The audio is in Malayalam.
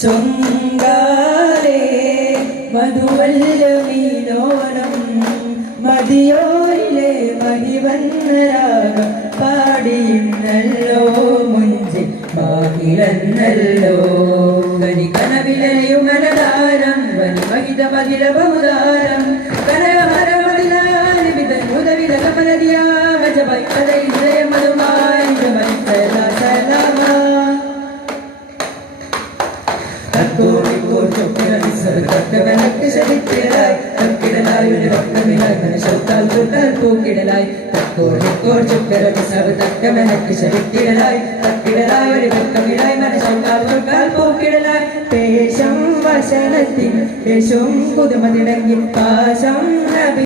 ചൊങ്കാലേ മധുവല്ലമീലോണം മതിയോയിലെ മഹിവന്നരാഗം പാടിയുന്നല്ലോ മുഞ്ചി ബാഹിലന്നല്ലോ കനി കനവിലയുമലതാരം വനി മഹിത മതില ബഹുദാരം കനകമരമതിലാനി വിതനുദവില കമലദിയാ വജബൈ കലൈ മധുമായി ജമൈ സലാമ തക്കോടിക്കോ ചൊക്കിടലി സർക്കടലക്ക് ശരിക്കിടലായി തക്കിടലായി ഒരു വക്കമിലായി മനശൗത്താൽ തൊട്ടാൽ പൂക്കിടലായി തക്കോടിക്കോ ചൊക്കിടലി സർക്കടലക്ക് ശരിക്കിടലായി തക്കിടലായി ഒരു വക്കമിലായി മനശൗത്താൽ തൊട്ടാൽ പൂക്കിടലായി പേശം വശനത്തിൽ യേശും പുതുമതിടങ്ങി പാശം